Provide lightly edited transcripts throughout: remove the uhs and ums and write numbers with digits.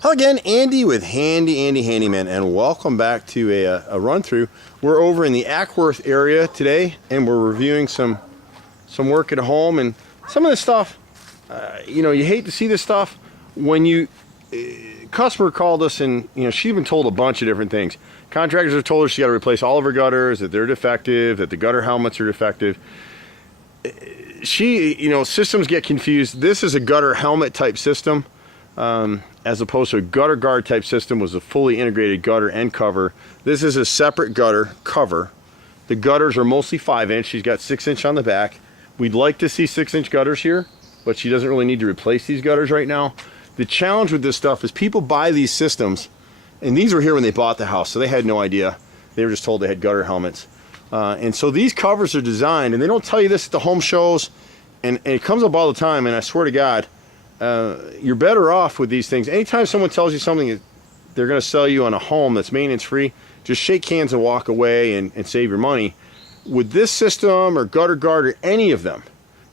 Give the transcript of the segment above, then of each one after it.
Hello again, Andy with Andy Handyman, and welcome back to a run through. We're over in the Ackworth area today, and we're reviewing some work at home, and some of this stuff. You know, you hate to see this stuff when you customer called us, and you know she's been told a bunch of different things. Contractors have told her she got to replace all of her gutters, that they're defective, that the gutter helmets are defective. Systems get confused. This is a gutter helmet type system. As opposed to a gutter guard type system was a fully integrated gutter end cover. This is a separate gutter cover. The gutters are mostly 5-inch. She's got 6-inch on the back. We'd like to see 6-inch gutters here, but she doesn't really need to replace these gutters right now. The challenge with this stuff is people buy these systems, and these were here when they bought the house, so they had no idea. They were just told they had gutter helmets. And so these covers are designed, and they don't tell you this at the home shows, and it comes up all the time, and I swear to God, you're better off with these things. Anytime someone tells you something they're going to sell you on a home that's maintenance free, just shake hands and walk away and save your money. With this system or gutter guard or any of them,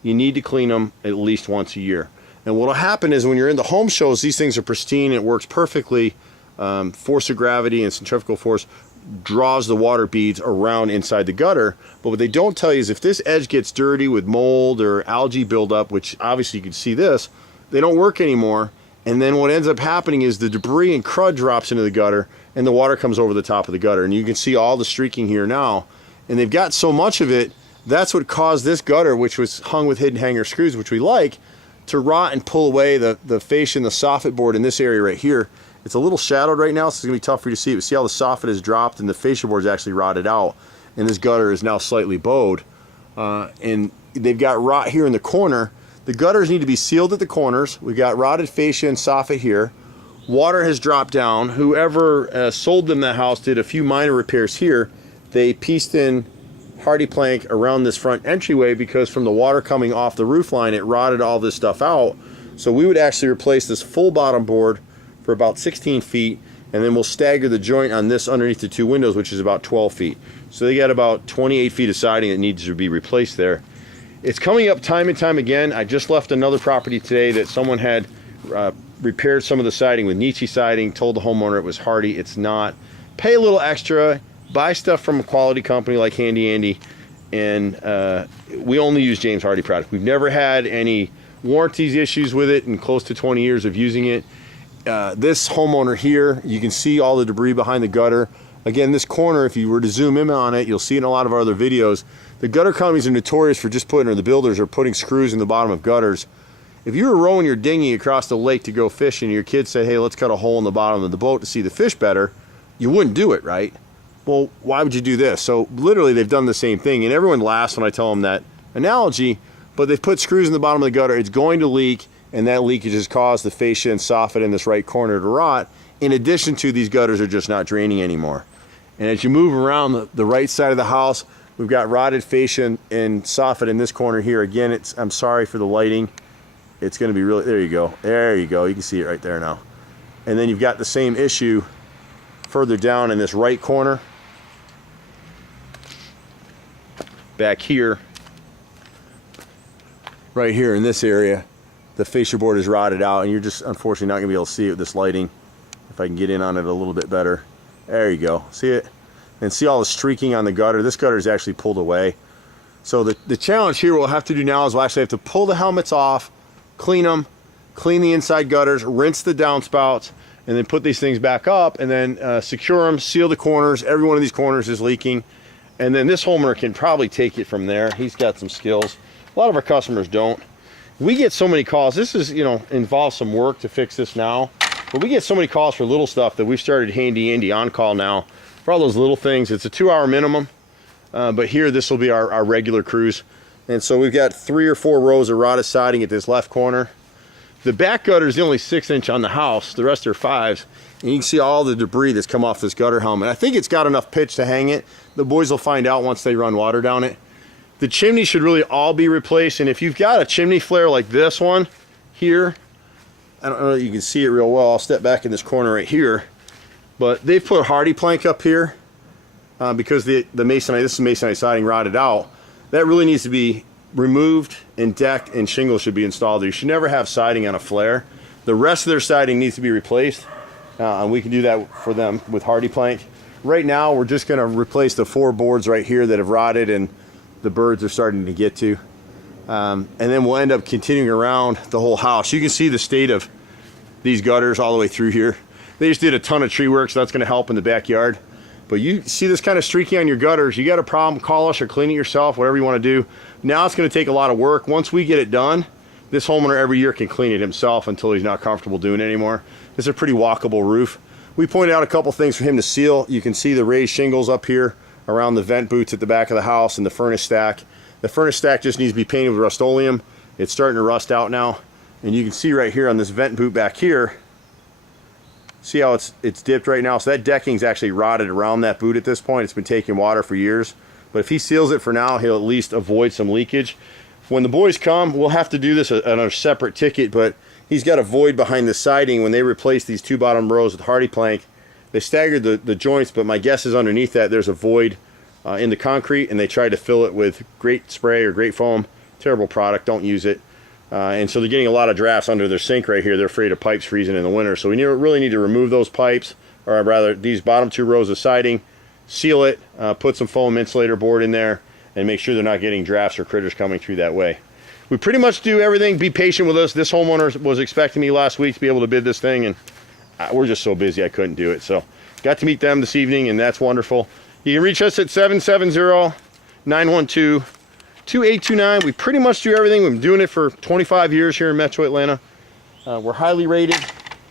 you need to clean them at least once a year. And what will happen is when you're in the home shows, these things are pristine, it works perfectly. Force of gravity and centrifugal force draws the water beads around inside the gutter. But what they don't tell you is if this edge gets dirty with mold or algae buildup, which obviously you can see this, they don't work anymore, and then what ends up happening is the debris and crud drops into the gutter and the water comes over the top of the gutter, and you can see all the streaking here now, and they've got so much of it. That's what caused this gutter, which was hung with hidden hanger screws, which we like, to rot and pull away the fascia and the soffit board in this area right here. It's a little shadowed right now, so it's gonna be tough for you to see, but see how the soffit has dropped and the fascia board is actually rotted out, and this gutter is now slightly bowed, and they've got rot here in the corner. The gutters need to be sealed at the corners. We've got rotted fascia and soffit here. Water has dropped down. Whoever sold them the house did a few minor repairs here. They pieced in hardy plank around this front entryway because from the water coming off the roof line, it rotted all this stuff out. So we would actually replace this full bottom board for about 16 feet, and then we'll stagger the joint on this underneath the two windows, which is about 12 feet. So they got about 28 feet of siding that needs to be replaced there. It's coming up time and time again. I just left another property today that someone had repaired some of the siding with Nietzsche siding, told the homeowner it was hardy. It's not. Pay a little extra, buy stuff from a quality company like Handy Andy, and we only use James Hardie product. We've never had any warranties issues with it in close to 20 years of using it. This homeowner here, you can see all the debris behind the gutter. Again, this corner, if you were to zoom in on it, you'll see in a lot of our other videos, the gutter companies are notorious for just putting, or the builders are putting screws in the bottom of gutters. If you were rowing your dinghy across the lake to go fishing and your kids said, hey, let's cut a hole in the bottom of the boat to see the fish better, you wouldn't do it, right? Well, why would you do this? So literally they've done the same thing, and everyone laughs when I tell them that analogy, but they've put screws in the bottom of the gutter. It's going to leak, and that leakage has caused the fascia and soffit in this right corner to rot. In addition to, these gutters are just not draining anymore. And as you move around the right side of the house, we've got rotted fascia and soffit in this corner here. Again, I'm sorry for the lighting. It's going to be really, there you go. There you go. You can see it right there now. And then you've got the same issue further down in this right corner. Back here, right here in this area, the fascia board is rotted out, and you're just unfortunately not going to be able to see it with this lighting. If I can get in on it a little bit better. There you go. See it? And see all the streaking on the gutter. This gutter is actually pulled away. So the challenge here we'll have to do now is we'll actually have to pull the helmets off, clean them, clean the inside gutters, rinse the downspouts, and then put these things back up, and then secure them, seal the corners. Every one of these corners is leaking. And then this homeowner can probably take it from there. He's got some skills. A lot of our customers don't. We get so many calls. This is, you know, involves some work to fix this now. But we get so many calls for little stuff that we've started Handy Andy on call now for all those little things. It's a 2-hour minimum, but here this will be our regular cruise. And so we've got 3 or 4 rows of rotted siding at this left corner. The back gutter is the only 6-inch on the house. The rest are 5s. And you can see all the debris that's come off this gutter helmet. I think it's got enough pitch to hang it. The boys will find out once they run water down it. The chimney should really all be replaced. And if you've got a chimney flare like this one here, I don't know if you can see it real well. I'll step back in this corner right here. But they've put hardy plank up here because the masonite, this is masonite siding, rotted out. That really needs to be removed and decked, and shingles should be installed. You should never have siding on a flare. The rest of their siding needs to be replaced. and we can do that for them with hardy plank. Right now we're just going to replace the 4 boards right here that have rotted and the birds are starting to get to, and then we'll end up continuing around the whole house. You can see the state of these gutters all the way through here. They just did a ton of tree work, so that's going to help in the backyard. But you see this kind of streaky on your gutters, you got a problem, call us or clean it yourself, whatever you want to do. Now it's going to take a lot of work. Once we get it done, this homeowner every year can clean it himself until he's not comfortable doing it anymore. It's a pretty walkable roof. We pointed out a couple things for him to seal. You can see the raised shingles up here around the vent boots at the back of the house and the furnace stack. The furnace stack just needs to be painted with Rust-Oleum. It's starting to rust out now. And you can see right here on this vent boot back here, see how it's dipped right now? So that decking's actually rotted around that boot at this point. It's been taking water for years. But if he seals it for now, he'll at least avoid some leakage. When the boys come, we'll have to do this on a separate ticket, but he's got a void behind the siding. When they replaced these 2 bottom rows with hardy plank, they staggered the joints, but my guess is underneath that there's a void in the concrete, and they tried to fill it with Great Spray or Great Foam. Terrible product, don't use it. And so they're getting a lot of drafts under their sink right here. They're afraid of pipes freezing in the winter. So we really need to remove those pipes, or rather these bottom 2 rows of siding, seal it, put some foam insulator board in there, and make sure they're not getting drafts or critters coming through that way. We pretty much do everything. Be patient with us. This homeowner was expecting me last week to be able to bid this thing, and we're just so busy I couldn't do it. So got to meet them this evening, and that's wonderful. You can reach us at 770-912-2829. We pretty much do everything. We've been doing it for 25 years here in Metro Atlanta. We're highly rated.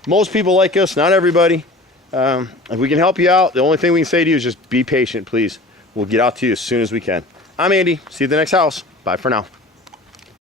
Most people like us, not everybody. If we can help you out, the only thing we can say to you is just be patient, please. We'll get out to you as soon as we can. I'm Andy. See you at the next house. Bye for now.